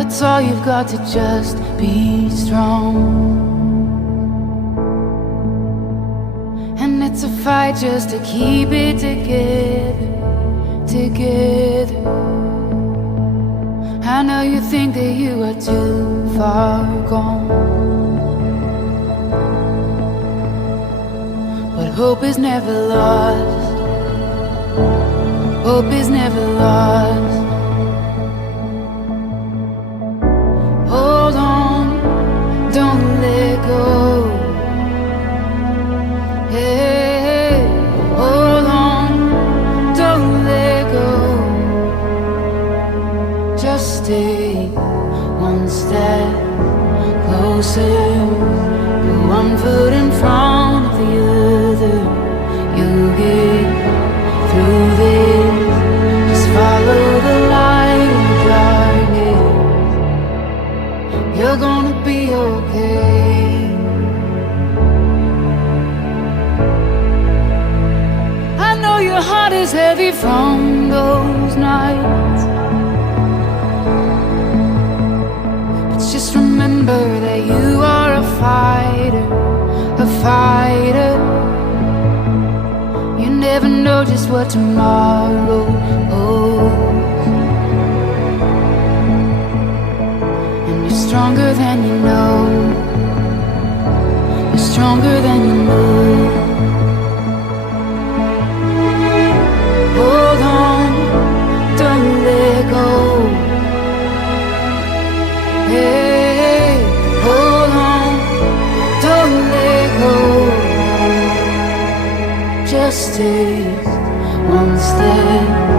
it's all you've got to just be strong. And it's a fight just to keep it together, together. I know you think that you are too far gone, but hope is never lost. Hope is never lost. Hold on, don't let go. Hey, hold on, don't let go. Just stay one step closer, put one foot in front of the other. You'll get through this. Just follow the light in the darkness. You're gonna be okay. I know your heart is heavy from those nights, but just remember that you are a fighter, a fighter. You never know just what tomorrow holds, and you're stronger than you know. You're stronger than you know. Hold on, don't let go. Hey, hold on, don't let go. Just take one step